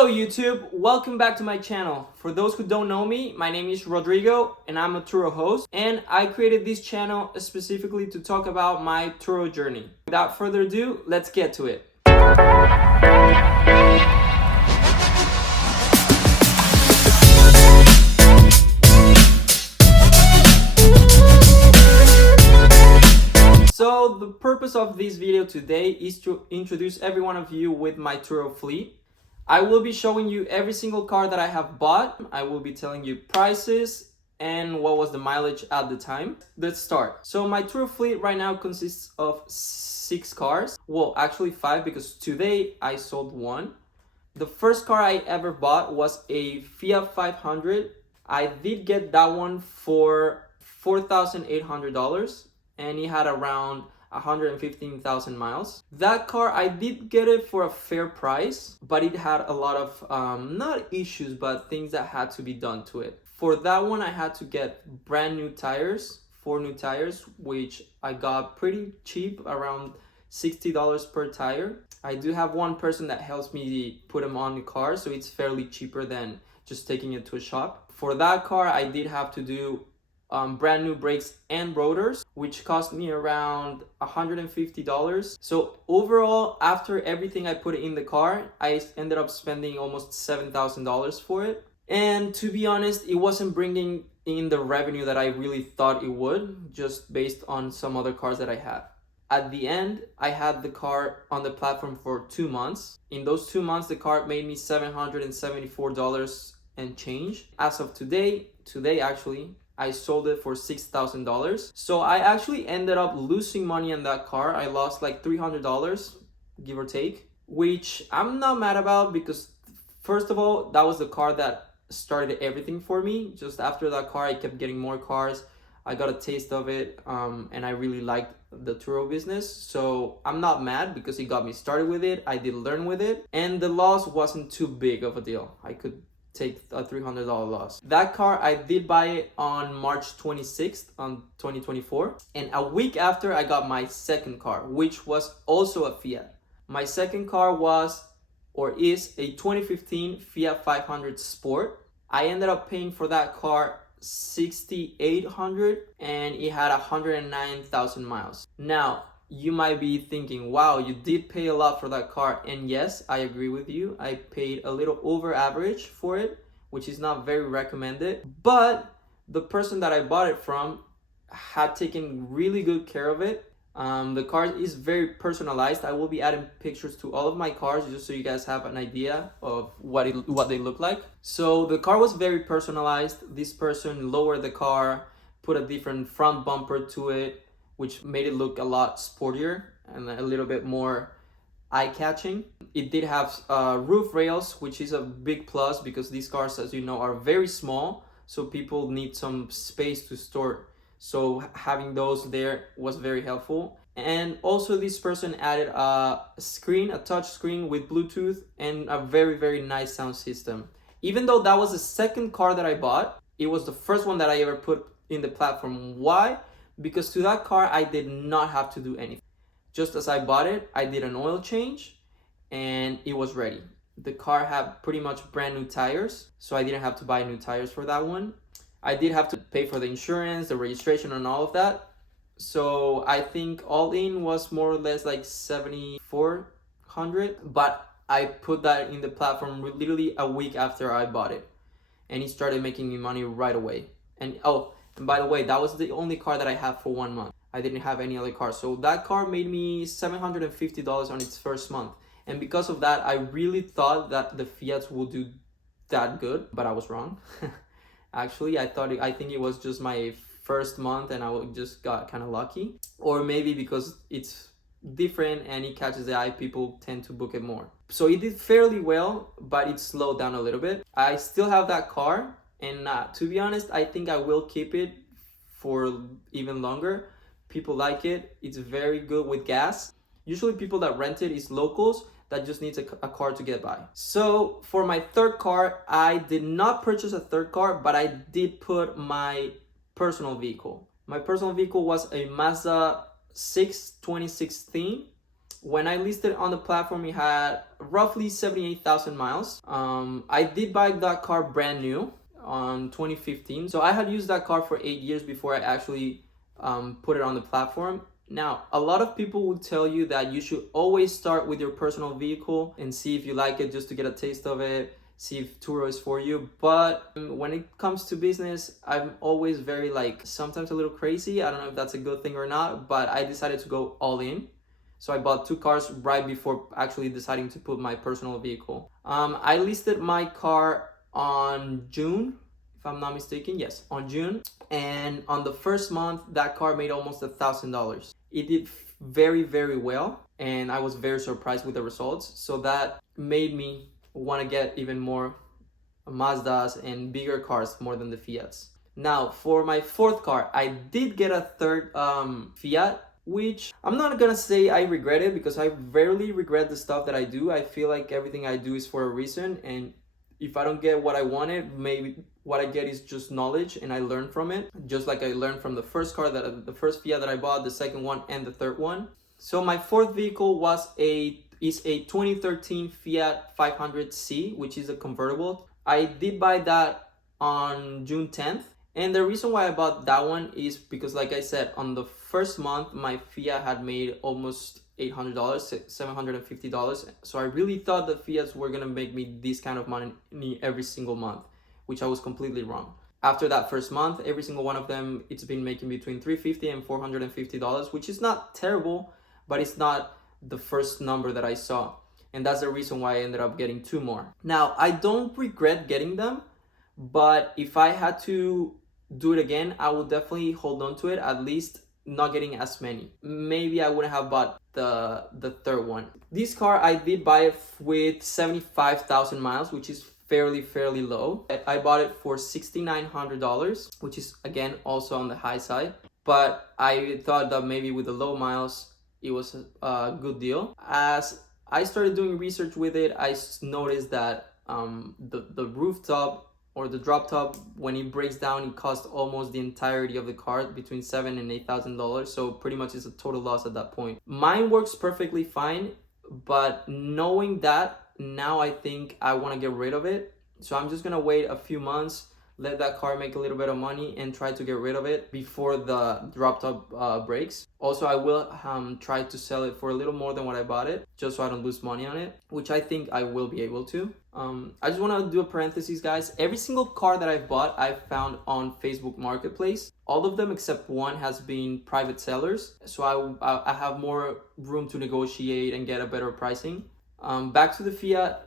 Hello YouTube, welcome back to my channel. For those who don't know me, my name is Rodrigo and I'm a Turo host, and I created this channel specifically to talk about my Turo journey. Without further ado, let's get to it. So the purpose of this video today is to introduce every one of you with my Turo fleet. I will be showing you every single car that I have bought. I will be telling you prices and what was the mileage at the time. Let's start. So my Turo fleet right now consists of 6 cars. Well, actually 5 because today I sold one. The first car I ever bought was a Fiat 500. I did get that one for $4,800 and it had around 115,000 miles. That car, I did get it for a fair price, but it had a lot of, not issues, but things that had to be done to it. For that one, I had to get brand new tires, 4 new tires, which I got pretty cheap, around $60 per tire. I do have one person that helps me put them on the car, so it's fairly cheaper than just taking it to a shop. For that car, I did have to do brand new brakes and rotors, which cost me around $150. So overall, after everything I put in the car, I ended up spending almost $7,000 for it. And to be honest, it wasn't bringing in the revenue that I really thought it would, just based on some other cars that I had. At the end, I had the car on the platform for 2 months. In those 2 months, the car made me $774 and change. As of today actually, I sold it for $6,000. So I actually ended up losing money on that car. I lost like $300, give or take, which I'm not mad about because first of all, that was the car that started everything for me. Just after that car, I kept getting more cars. I got a taste of it and I really liked the Turo business. So I'm not mad because it got me started with it. I did learn with it and the loss wasn't too big of a deal. I could take a $300 loss. That car, I did buy it on March 26th on 2024. And a week after, I got my second car, which was also a Fiat. My second car was, or is, a 2015 Fiat 500 Sport. I ended up paying for that car $6,800 and it had 109,000 miles. Now, you might be thinking, wow, you did pay a lot for that car. And yes, I agree with you. I paid a little over average for it, which is not very recommended. But the person that I bought it from had taken really good care of it. The car is very personalized. I will be adding pictures to all of my cars just so you guys have an idea of what they look like. So the car was very personalized. This person lowered the car, put a different front bumper to it, which made it look a lot sportier and a little bit more eye-catching. It did have roof rails, which is a big plus because these cars, as you know, are very small, so people need some space to store. So having those there was very helpful. And also this person added a screen, a touch screen with Bluetooth and a very, very nice sound system. Even though that was the second car that I bought, it was the first one that I ever put in the platform. Why? Because to that car, I did not have to do anything. Just as I bought it, I did an oil change and it was ready. The car had pretty much brand new tires, so I didn't have to buy new tires for that one. I did have to pay for the insurance, the registration and all of that. So I think all in was more or less like $7,400, but I put that in the platform literally a week after I bought it. And it started making me money right away. And by the way, that was the only car that I had for 1 month. I didn't have any other car. So that car made me $750 on its first month. And because of that, I really thought that the Fiats would do that good, but I was wrong. Actually, I think it was just my first month and I just got kind of lucky. Or maybe because it's different and it catches the eye, people tend to book it more. So it did fairly well, but it slowed down a little bit. I still have that car. And to be honest, I think I will keep it for even longer. People like it. It's very good with gas. Usually people that rent it is locals that just needs a car to get by. So for my third car, I did not purchase a third car, but I did put my personal vehicle. My personal vehicle was a Mazda 6 2016. When I listed on the platform, it had roughly 78,000 miles. I did buy that car brand new on 2015. So I had used that car for 8 years before I actually put it on the platform. Now, a lot of people will tell you that you should always start with your personal vehicle and see if you like it, just to get a taste of it, see if Turo is for you. But when it comes to business, I'm always very sometimes a little crazy. I don't know if that's a good thing or not, but I decided to go all in. So I bought 2 cars right before actually deciding to put my personal vehicle. I listed my car on June, if I'm not mistaken. Yes, on June. And on the first month, that car made almost $1,000. It did very, very well, and I was very surprised with the results. So that made me want to get even more Mazdas and bigger cars more than the Fiats. Now, for my 4th car, I did get a 3rd Fiat, which I'm not gonna say I regret it, because I rarely regret the stuff that I do. I feel like everything I do is for a reason, and if I don't get what I wanted, maybe what I get is just knowledge and I learn from it. Just like I learned from the first car, the first Fiat that I bought, the second one, and the third one. So my 4th vehicle is a 2013 Fiat 500C, which is a convertible. I did buy that on June 10th. And the reason why I bought that one is because, like I said, on the first month, my Fiat had made almost $800, $750. So I really thought the Fiats were gonna make me this kind of money every single month, which I was completely wrong. After that first month, every single one of them, it's been making between $350 and $450, which is not terrible, but it's not the first number that I saw. And that's the reason why I ended up getting 2 more. Now, I don't regret getting them, but if I had to do it again, I would definitely hold on to it, at least not getting as many. Maybe I wouldn't have bought the third one. This car, I did buy it with 75,000 miles, which is fairly low. I bought it for $6,900, which is again also on the high side, but I thought that maybe with the low miles it was a good deal. As I started doing research with it, I noticed that the rooftop or the drop top, when it breaks down, it costs almost the entirety of the car, between $7,000 and $8,000. So pretty much it's a total loss at that point. Mine works perfectly fine, but knowing that, now I think I want to get rid of it. So I'm just gonna wait a few months, let that car make a little bit of money, and try to get rid of it before the drop top breaks. Also, I will try to sell it for a little more than what I bought it, just so I don't lose money on it, which I think I will be able to. I just want to do a parenthesis, guys. Every single car that I've bought, I've found on Facebook Marketplace. All of them except one has been private sellers, so I have more room to negotiate and get a better pricing. Back to the Fiat,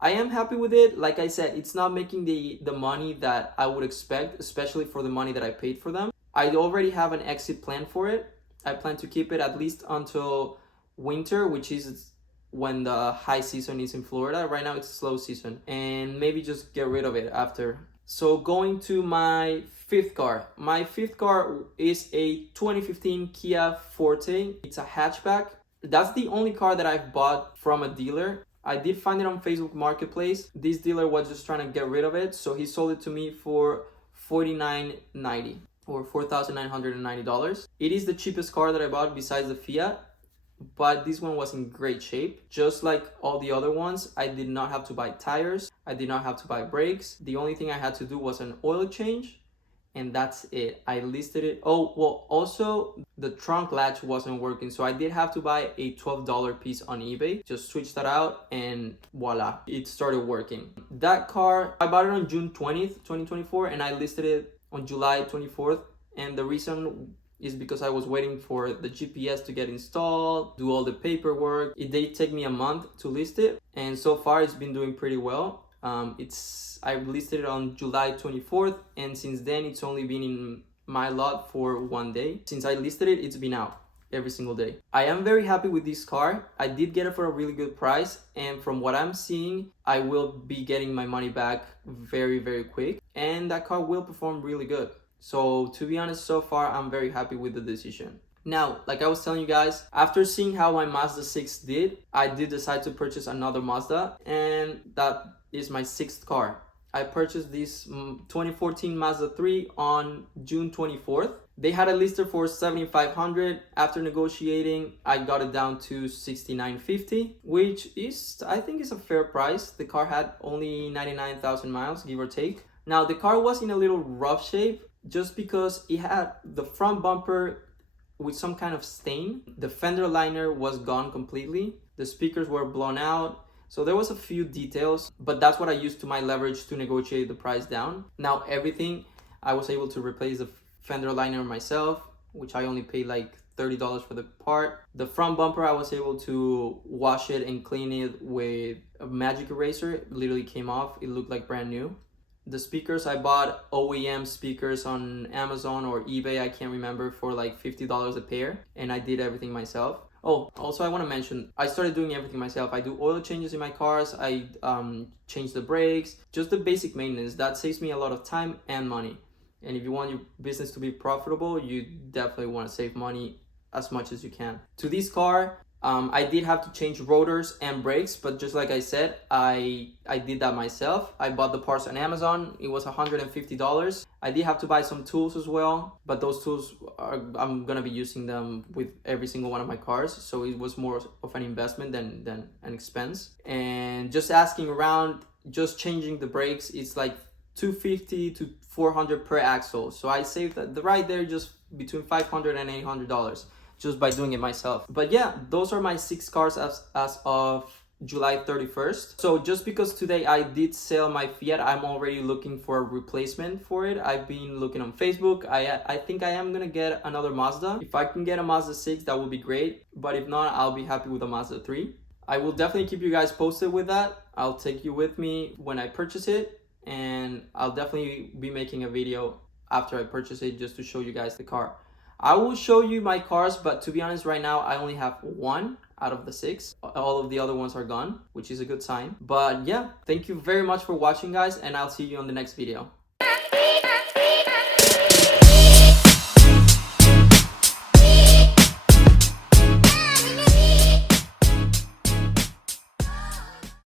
I am happy with it. Like I said, it's not making the money that I would expect, especially for the money that I paid for them. I already have an exit plan for it. I plan to keep it at least until winter, which is when the high season is in Florida. Right now it's slow season, and maybe just get rid of it after. So going to my 5th car. My 5th car is a 2015 Kia Forte. It's a hatchback. That's the only car that I've bought from a dealer. I did find it on Facebook Marketplace. This dealer was just trying to get rid of it, so he sold it to me for $4,990 or $4,990. It is the cheapest car that I bought besides the Fiat, but this one was in great shape. Just like all the other ones, I did not have to buy tires. I did not have to buy brakes. The only thing I had to do was an oil change, and that's it. I listed it. Oh, well, also the trunk latch wasn't working, so I did have to buy a $12 piece on eBay. Just switch that out and voila, it started working. That car, I bought it on June 20th, 2024, and I listed it on July 24th. And the reason is because I was waiting for the GPS to get installed, do all the paperwork. It did take me a month to list it, and so far it's been doing pretty well. I listed it on July 24th, and since then it's only been in my lot for 1 day. Since I listed it, it's been out every single day. I am very happy with this car. I did get it for a really good price, and from what I'm seeing, I will be getting my money back very quick, and that car will perform really good. So to be honest, so far I'm very happy with the decision. Now, like I was telling you guys, after seeing how my Mazda 6 did, I did decide to purchase another Mazda, and that is my 6th car. I purchased this 2014 Mazda 3 on June 24th. They had it listed for $7,500. After negotiating, I got it down to $6,950, which is, I think, is a fair price. The car had only 99,000 miles, give or take. Now, the car was in a little rough shape just because it had the front bumper with some kind of stain. The fender liner was gone completely. The speakers were blown out. So there was a few details, but that's what I used to my leverage to negotiate the price down. Now everything, I was able to replace the fender liner myself, which I only paid like $30 for the part. The front bumper, I was able to wash it and clean it with a magic eraser. It literally came off. It looked like brand new. The speakers, I bought OEM speakers on Amazon or eBay, I can't remember, for like $50 a pair, and I did everything myself. Oh, also I want to mention, I started doing everything myself. I do oil changes in my cars, I change the brakes, just the basic maintenance. That saves me a lot of time and money. And if you want your business to be profitable, you definitely want to save money as much as you can. To this car, I did have to change rotors and brakes, but just like I said, I did that myself. I bought the parts on Amazon. It was $150. I did have to buy some tools as well, but those tools I'm gonna be using them with every single one of my cars, so it was more of an investment than an expense. And just asking around, just changing the brakes, it's like $250 to $400 per axle. So I saved the right there just between $500 and $800 just by doing it myself. But yeah, those are my 6 cars as of July 31st. So just because today I did sell my Fiat, I'm already looking for a replacement for it. I've been looking on Facebook. I think I am gonna get another Mazda. If I can get a Mazda 6, that would be great. But if not, I'll be happy with a Mazda 3. I will definitely keep you guys posted with that. I'll take you with me when I purchase it, and I'll definitely be making a video after I purchase it just to show you guys the car. I will show you my cars, but to be honest, right now I only have 1 out of the 6. All of the other ones are gone, which is a good sign. But yeah, thank you very much for watching, guys, and I'll see you on the next video.